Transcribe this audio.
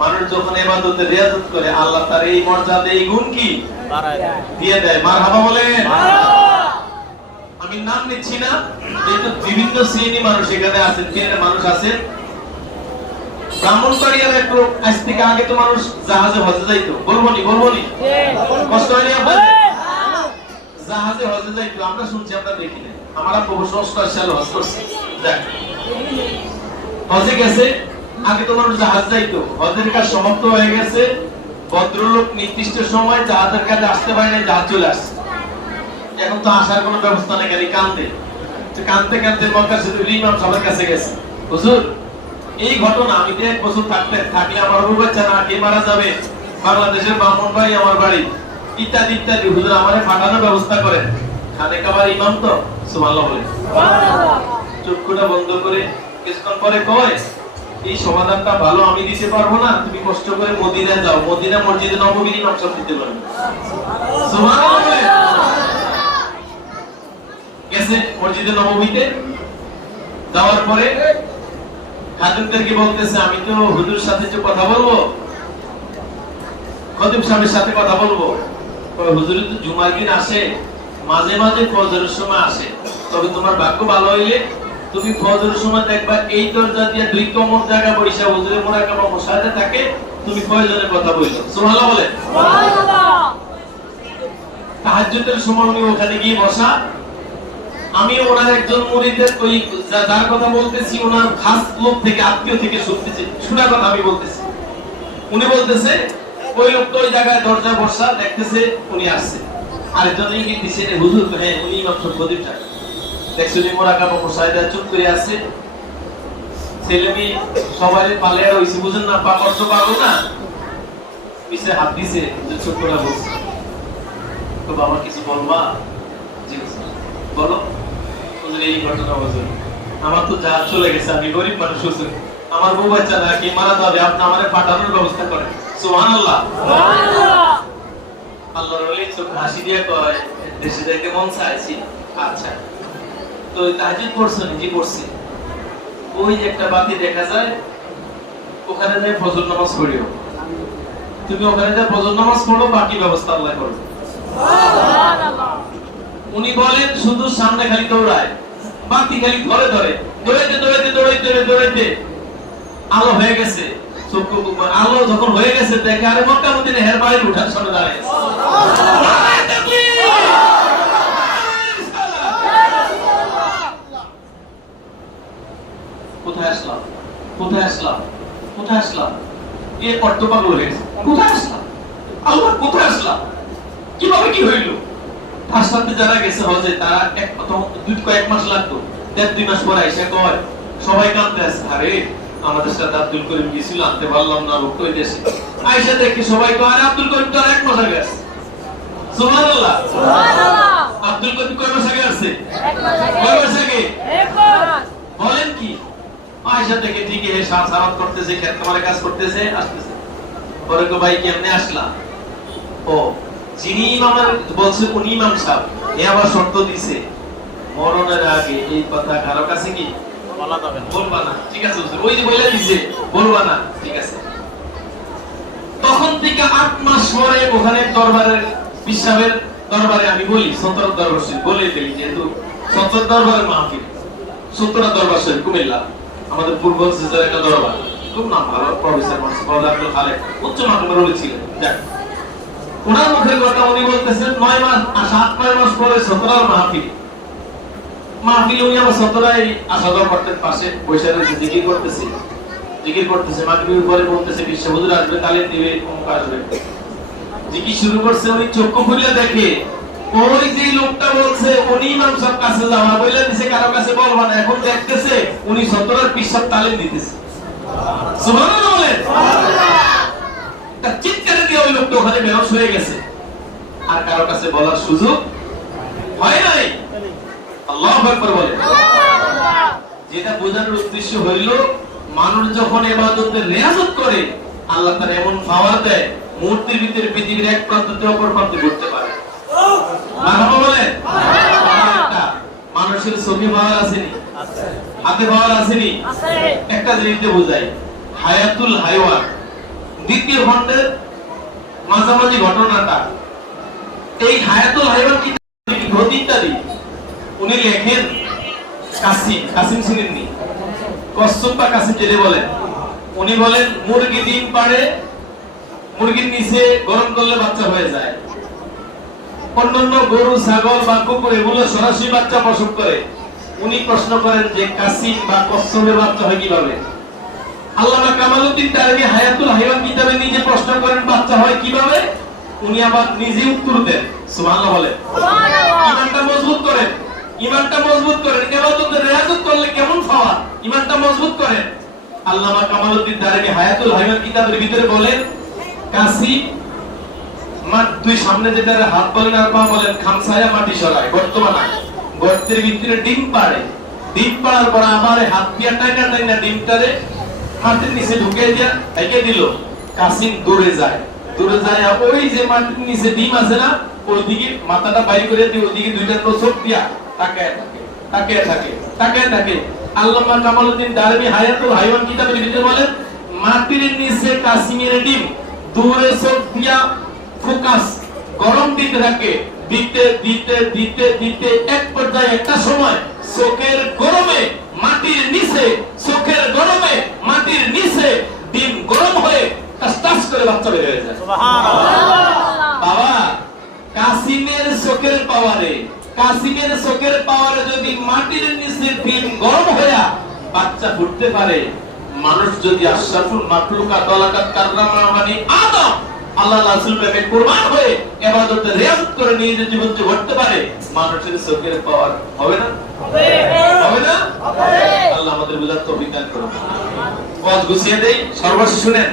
মানুষ যখন এবাদতে রিয়াজত করে আল্লাহ তার এই মর্যাদা এই গুণ কি? দিয়ে। দেয় মারহাবা বলে আমি নাম নিচ্ছি না যেহেতু বিভিন্ন শ্রেণি মানুষ এখানে আছেন শ্রেণির মানুষ আছেন। ব্রাহ্মণবাড়িয়ার এক লোক আজ থেকে আগে তো মানুষ জাহাজে হজে যাইতো। বলব নি বলব নি কষ্ট হয়নি আপনাদের? জাহাজে হজে যাইতো আমরা শুনছি আমরা দেখি না আমার আব্বু অবশ্য সালে হজ করছে। হজে গেছে। আগে তো মানুষ জাহাজ যাইতো। হজের কাজ সমাপ্ত হয়ে গেছে। ভদ্রলোক নির্দিষ্ট সময় জাহাজের কাজে আসতে পারে না জাহাজ চলে আসছে। এখন তো আসার কোনো ব্যবস্থা নেই খালি কান্দে কান্দতে কান্দতে মক্কার সাথে ইমাম সবার কাছে গেছে। হুজুর এই ঘটনা আমি তো এক বছর থাকতে থাকলে আমার বউ বাচ্চা না কে মারা যাবে? বাংলাদেশের ব্রাহ্মণ ভাই আমার বাড়ি। ইত্যাদি ইত্যাদি। হুজুর আমারে ফাটানোর ব্যবস্থা করেন। খানে কাবার ইমাম তো সুবহানাল্লাহ বলে চক্ষুটা বন্ধ করে কিছুক্ষণ পরে কয়? এই সমাধানটা ভালো, আমি দিতে পারব না, তুমি কষ্ট করে মদিনায় যাও। মদিনা মসজিদে ইমাম সাহেব দিতে পারবে। গেছে মসজিদে নববীতে যাওয়ার পরে বলতেছে, আমি তো হুজুর সাথে একটু কথা বলব, খতিব সাহেবের সাথে কথা বলব হুজুর তো জুমার দিন আসে, মাঝে মাঝে ফজরের সময় আসে। তবে তোমার ভাগ্য ভালো হইলে তুমি ফজরের সময় দেখবা এই দরজা দিয়ে দুই কমর জায়গা বৈশা হুজুরের মোরাকাবা মশাতে থাকে, তুমি কয়জনের কথা বলছো? সুবহানাল্লাহ বলে তাহাজ্জুদের সময় উনি ওখানে গিয়ে বসা। আমি ওনার একজন মুরিদের ওই যার কথা বলতেছি, ওনার খাস লোক থেকে, আত্মীয় থেকে শুনতেছি। শোনার কথা আমি বলতেছি। উনি বলতেছে, ওই লোক তো ওই জায়গায় দরজা বসা, দেখতেছে, উনি আসছে। আরেকজন ইঙ্গিত রে হুজুর হ্যাঁ উনি ইমাম সাহেব প্রদীপ মোরাকাবা মুসাইদা চুপ করে আছে। ছেলে মেয়ে সবাই পালে হইছে বুঝেন না কষ্ট পাবো না? পিছে হাত দিছে যে চুপ করে বলছে তো বাবা কিছু বলবা জি বলো। এই ঘটনা আমার তো যা চলে গেছে আমি গরিব মানুষ হুজুর আমার বউ বাচ্চা না কি মারা যাবে? আপনি আমারে পাঠানোর ব্যবস্থা করেন। আল্লাহর ওলি চোখ হাসি দিয়ে কয় দেশে যাইতে মন চাইছি আচ্ছা। তো তাহাজ্জুদ পড়ছো? জি পড়ছি? ওই একটা বাতি দেখা যায় ওখানে যায় ফজর নামাজ পড়িও। তুমি ওখানে যায় ফজর নামাজ পড়ো বাকি ব্যবস্থা আল্লাহ করবে। উনি বলেন শুধু সামনে খালি দৌড়ায় বাতি খালি ধরে ধরে দৌড়াইতে দৌড়াইতে দৌড়াইতে দৌড়াইতে আলো হয়ে গেছে আলো যখন হয়ে গেছে দেখে আরে মক্কা মদিনে হের বাড়ির উঠার সামনে দাঁড়িয়ে আছে। কোথায় আসলাম কোথায় আসলাম কোথায় আসলাম এ অর্থ পাগল কোথায় আসলাম আল্লাহ কোথায় আসলাম কীভাবে কি হইল? সাথে যারা গেছে হজে তারা এক দুই কয়েক মাস লাগতো। দেড় দুই মাস পরে এসে কয় সবাই কাঁদতে আছে আরে আমাদের সাথে আব্দুল করিম গেছিল আনতে পারলাম না লোক ওই দেশে আইসা দেখি সবাই কয় আরে আব্দুল করিম তো আর এক মাস আগে আসছে সুবহানাল্লাহ। আব্দুল করিম কয় মাস আগে আসছে কয় মাস আগে? বলেন কি? আয়সা দেখে ঠিক এ সারাত করতেছে খেত খামারে কাজ করতেছে আসতেছে। পরে কো ভাই কেমনে আসলা? ও যিনি ইমামের বলছে উনি ইমাম সাহেব। এ আবার শর্ত দিছে। মরণের আগে এই কথা কারও কাছে কি? বলবা না। ঠিক আছে ওই যে বলে দিছে বলবা না। ঠিক আছে। তখন থেকে আট মাস পরে ওখানে দরবারের বিশ্বাবের দরবারে আমি বলি সন্তর দরবার বলে দিই যেহেতু সন্তর দরবারের মাহফিল সন্তরা দরবার শরীফ কুমিল্লা। আমাদের পূর্ব সিজার একটা দরবার খুব নাম ভালো, প্রফেসর মানুষ বড় আব্দুল উচ্চ মাধ্যমিক রোলে ছিলেন। যাক। ওনার মুখের কথা উনি বলতেছেন, নয় মাস আর সাত, নয় মাস পরে সতরার মাহফিল। মাহফিল উনি আবার সতরাই আসা যাওয়া পাশে। বসে রয়েছে জিকির করতেছে। জিকির করতেছে, মাগরিবের পরে বলতেছে, বিশ্ব হুজুর আসবে তালিম দিবে অমুক আসবে। জিকির শুরু করছে, উনি চক্ষু খুলে দেখে ওই যে লোকটা বলছে, উনি ইমাম সাহেব কাছে যাওয়া বলে দিছে, কারও কাছে বলবা না। এখন দেখতেছে, উনি সতরার পিসাব তালিম দিতেছে। চিৎকারে দিয়ে ওই লোকটা ওখানে হয়ে গেছে। আর কারও কাছে বলার সুযোগ হয় নাই? আল্লাহ বলে যেটা বোঝানোর উদ্দেশ্য হইল, মানুষ যখন এবাদতের রেয়াজত করে, আল্লাহ তার এমন পাওয়ার দেয়, মুহূর্তের ভিতরে পৃথিবীর এক প্রান্ত থেকে অপর প্রান্তে ঘুরতে পারে মানব বলে একটা পাওয়ার আসেনি। হাতে পাওয়ার আসেনি। একটা বোঝাই। হায়াতুল হাইওয়ান। দ্বিতীয় খণ্ডের মাঝামাঝি ঘটনাটা। এই হায়াতুল হাইওয়ান ইত্যাদি উনি লেখেন কাসিম কাসিম ছিলেননি কচ্ছপ বা কাসিম যেটা বলেন। উনি বলেন মুরগি ডিম পাড়ে মুরগির নিচে গরম করলে বাচ্চা হয়ে যায়। অন্যান্য গরু ছাগল বা কুকুর এগুলো সরাসরি বাচ্চা প্রসব করে। উনি প্রশ্ন করেন যে কাসিম বা কচ্ছপের বাচ্চা হয় কীভাবে? আল্লামা কামালউদ্দিন তারবি হায়াতুল হাইওয়ান কিতাবে নিজে প্রশ্ন করেন বাচ্চা হয় কীভাবে? উনি আবার নিজে উত্তর দেন সুবহানাল্লাহ বলেন। ইমানটা মজবুত করেন ইমানটা মজবুত করেন। ইবাদত রিয়াজত করলে কেমন পাওয়া ইমানটা মজবুত করেন। আল্লামা কামালউদ্দিন তারবি হায়াতুল হাইওয়ান কিতাবের ভিতরে বলেন কাসিম মাঠ দুই সামনে যেটা হাত বলেন আর পা বলেন খামসায়া মাটি সরায় বর্তমানে। গর্তের ভিতরে ডিম পাড়ে। ডিম পাড়ার পর আমার হাত দিয়া টাইনা টাইনা ডিমটারে মাটির নিচে ঢুকে দিয়া একে দিল। কাসিম দূরে যায়। দূরে যায় ওই যে মাটির নিচে ডিম আছে না, ওইদিকে মাথাটা বাইর করে দিয়ে ওইদিকে দুইটা চোখ দিয়া তাকায় থাকে তাকায় থাকে তাকায় থাকে। আল্লামা কামালউদ্দিন দারবি হায়াতুল হাইওয়ান কিতাবের ভিতরে বলেন, মাটির নিচে কাসিমের ডিম, দূরে চোখ দিয়া ফোকাস, গরম দিতে থাকে দিতে দিতে দিতে দিতে এক পর্যায়ে একটা সময় চোখের গরমে মাটির নিচে চোখের গরমে মাটির নিচে ডিম গরম হয়ে টাস করে বাচ্চা বের হয়ে যায়। বাবা কাসিমের চোখের পাওয়ারে কাসিমের চোখের পাওয়ারে যদি মাটির নিচে ডিম গরম হইয়া বাচ্চা ফুটতে পারে মানুষ যদি আশরাফুল মাখলুকা দলাকাত কাররামা মানে আদম আল্লাহ রাসূল প্রেমে কুরবান হয়ে ইবাদতে রিয়াজত করে নিজের জীবন যে গড়তে পারে মানুষের চোখের পাওয়ার হবে না? হবে। না? আল্লাহ আমাদের বুঝার তৌফিক দান করুন। ওয়াজ গুছিয়ে দেই সর্বশেষ শুনেন।